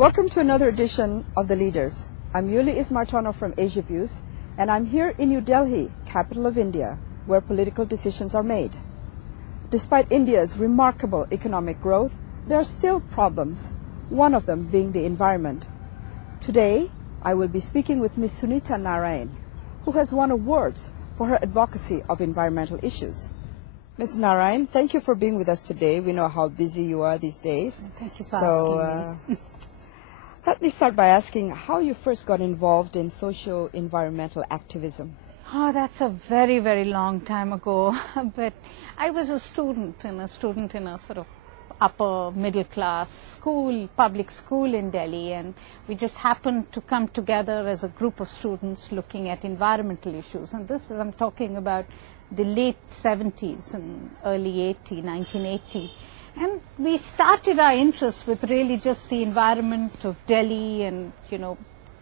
Welcome to another edition of The Leaders. I'm Yuli Ismartono from Asia Views, and I'm here in New Delhi, capital of India, where political decisions are made. Despite India's remarkable economic growth, there are still problems, one of them being the environment. Today, I will be speaking with Ms. Sunita Narain, who has won awards for her advocacy of environmental issues. Ms. Narain, thank you for being with us today. We know how busy you are these days. Thank you for asking me. Let me start by asking how you first got involved in socio-environmental activism. Oh, that's a very, very long time ago. But I was a student in a sort of upper middle class school, public school in Delhi, and we just happened to come together as a group of students looking at environmental issues. And this is, I'm talking about the late 70s and early 1980. And we started our interest with really just the environment of Delhi and,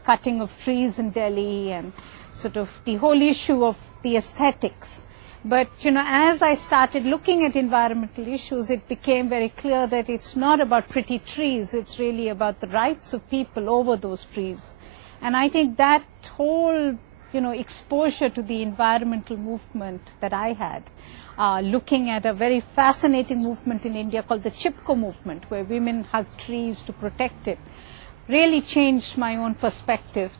cutting of trees in Delhi and sort of the whole issue of the aesthetics. But, as I started looking at environmental issues, it became very clear that it's not about pretty trees, it's really about the rights of people over those trees. And I think that whole, exposure to the environmental movement that I had, looking at a very fascinating movement in India called the Chipko movement, where women hug trees to protect it, really changed my own perspective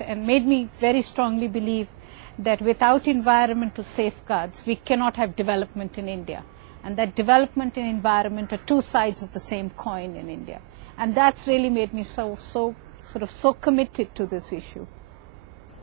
and made me very strongly believe that without environmental safeguards, we cannot have development in India. And that development and environment are two sides of the same coin in India. And that's really made me so committed to this issue.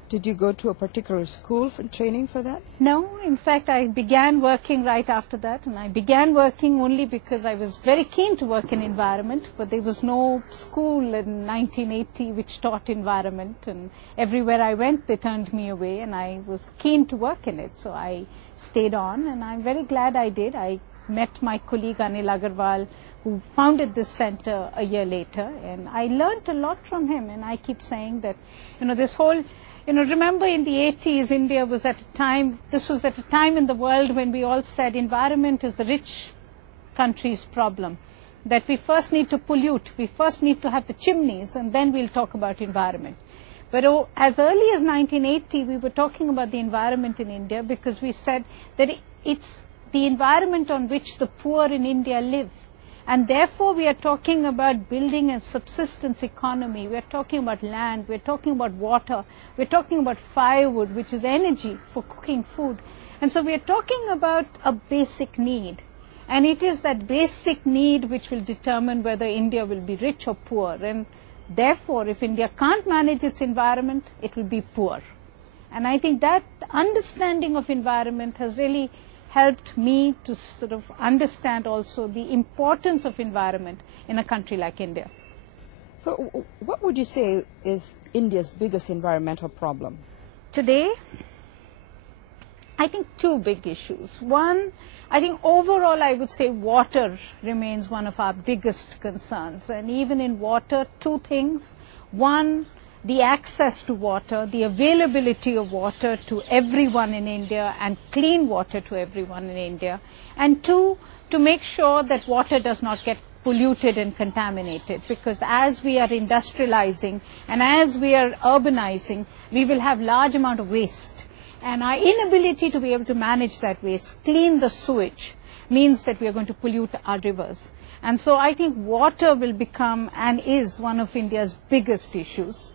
Did you go to a particular school for training for that? No, in fact, I began working right after that, and I began working only because I was very keen to work in environment, but there was no school in 1980 which taught environment, and everywhere I went they turned me away, and I was keen to work in it, so I stayed on, and I'm very glad I did. I met my colleague Anil Agarwal, who founded this center a year later, and I learned a lot from him, and I keep saying that, this whole remember in the 80s, India was at a time, this was at a time in the world when we all said environment is the rich country's problem, that we first need to pollute, we first need to have the chimneys, and then we'll talk about environment. But as early as 1980, we were talking about the environment in India because we said that it's the environment on which the poor in India live. And therefore, we are talking about building a subsistence economy. We are talking about land. We are talking about water. We are talking about firewood, which is energy for cooking food. And so we are talking about a basic need. And it is that basic need which will determine whether India will be rich or poor. And therefore, if India can't manage its environment, it will be poor. And I think that understanding of environment has really helped me to sort of understand also the importance of environment in a country like India. So what would you say is India's biggest environmental problem? Today, I think two big issues. One, I think overall I would say water remains one of our biggest concerns. And even in water, two things. One, the access to water, the availability of water to everyone in India and clean water to everyone in India. And two, to make sure that water does not get polluted and contaminated, because as we are industrializing and as we are urbanizing, we will have large amount of waste. And our inability to be able to manage that waste, clean the sewage, means that we are going to pollute our rivers. And so I think water will become and is one of India's biggest issues.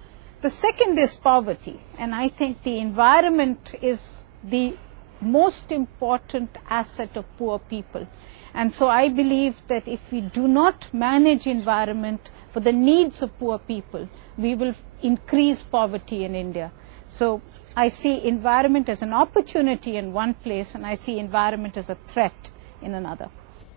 The second is poverty, and I think the environment is the most important asset of poor people. And so I believe that if we do not manage environment for the needs of poor people, we will increase poverty in India. So I see environment as an opportunity in one place, and I see environment as a threat in another.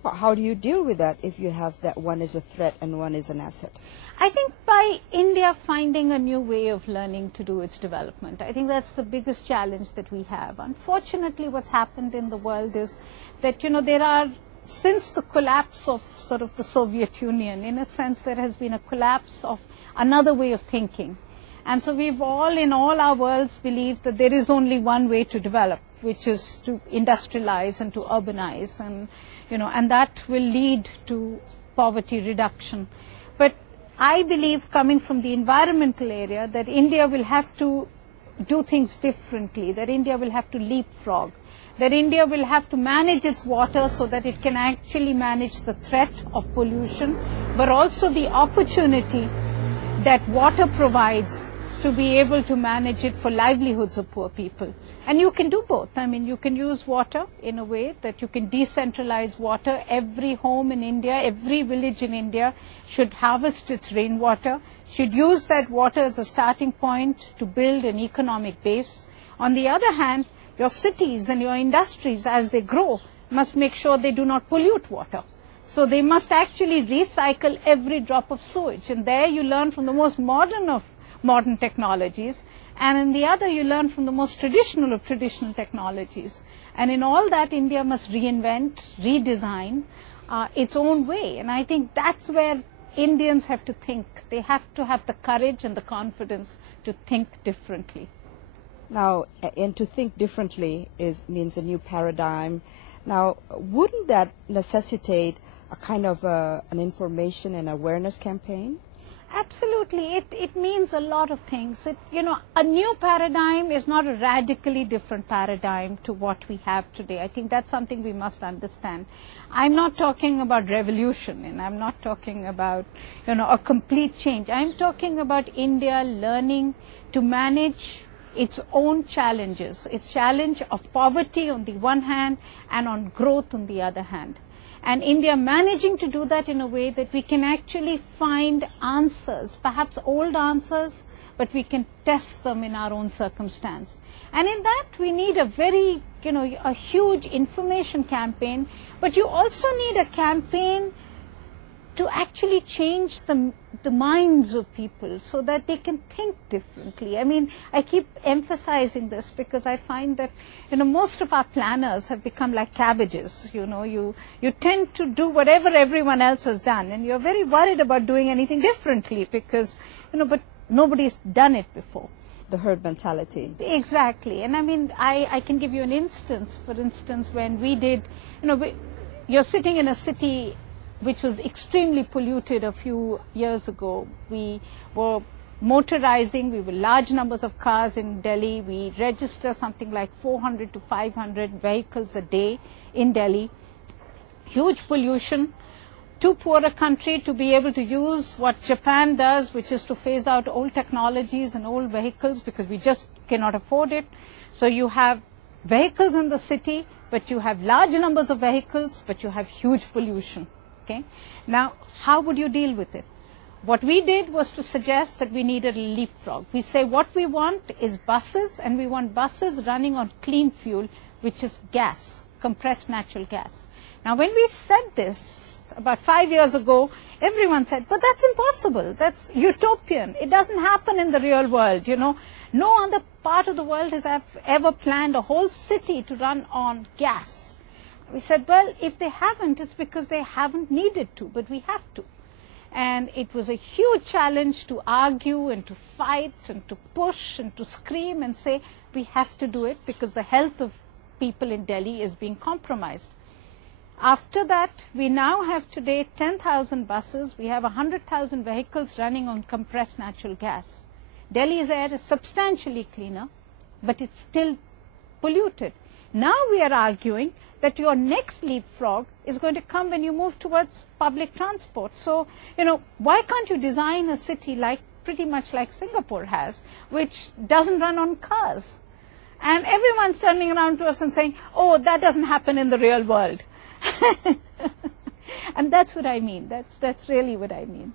How do you deal with that if you have that one is a threat and one is an asset? I think by India finding a new way of learning to do its development. I think that's the biggest challenge that we have. Unfortunately, what's happened in the world is that, there are, since the collapse of sort of the Soviet Union, in a sense, there has been a collapse of another way of thinking. And so we've all, in all our worlds, believed that there is only one way to develop, which is to industrialize and to urbanize, and, and that will lead to poverty reduction. But I believe, coming from the environmental area, that India will have to do things differently, that India will have to leapfrog, that India will have to manage its water so that it can actually manage the threat of pollution, but also the opportunity that water provides to be able to manage it for livelihoods of poor people. And you can do both. I mean, you can use water in a way that you can decentralize water. Every home in India, every village in India should harvest its rainwater, should use that water as a starting point to build an economic base. On the other hand, your cities and your industries, as they grow, must make sure they do not pollute water. So they must actually recycle every drop of sewage. And there you learn from the most modern of modern technologies, and in the other you learn from the most traditional of traditional technologies. And in all that, India must reinvent, redesign its own way. And I think that's where Indians have to think. They have to have the courage and the confidence to think differently. Now, and to think differently means a new paradigm. Now, wouldn't that necessitate a kind of an information and awareness campaign? Absolutely. It means a lot of things. A new paradigm is not a radically different paradigm to what we have today. I think that's something we must understand. I'm not talking about revolution, and I'm not talking about, a complete change. I'm talking about India learning to manage its own challenges, its challenge of poverty on the one hand and on growth on the other hand. And India managing to do that in a way that we can actually find answers, perhaps old answers, but we can test them in our own circumstance. And in that we need a very, a huge information campaign, but you also need a campaign to actually change the minds of people so that they can think differently. I mean, I keep emphasizing this because I find that, most of our planners have become like cabbages. You tend to do whatever everyone else has done, and you're very worried about doing anything differently because, but nobody's done it before. The herd mentality. Exactly. And I mean, I can give you an instance. For instance, when we did, you're sitting in a city which was extremely polluted a few years ago. We were motorizing, we were large numbers of cars in Delhi. We register something like 400 to 500 vehicles a day in Delhi. Huge pollution. Too poor a country to be able to use what Japan does, which is to phase out old technologies and old vehicles, because we just cannot afford it. So you have vehicles in the city, but you have large numbers of vehicles, but you have huge pollution. Okay. Now, how would you deal with it? What we did was to suggest that we needed a leapfrog. We say what we want is buses, and we want buses running on clean fuel, which is gas, compressed natural gas. Now, when we said this about 5 years ago, everyone said, but that's impossible. That's utopian. It doesn't happen in the real world. No other part of the world has ever planned a whole city to run on gas. We said, well, if they haven't, it's because they haven't needed to, but we have to. And it was a huge challenge to argue and to fight and to push and to scream and say, we have to do it because the health of people in Delhi is being compromised. After that, we now have today 10,000 buses. We have 100,000 vehicles running on compressed natural gas. Delhi's air is substantially cleaner, but it's still polluted. Now we are arguing that your next leapfrog is going to come when you move towards public transport. So, why can't you design a city pretty much like Singapore has, which doesn't run on cars? And everyone's turning around to us and saying, oh, that doesn't happen in the real world. And that's what I mean. That's really what I mean.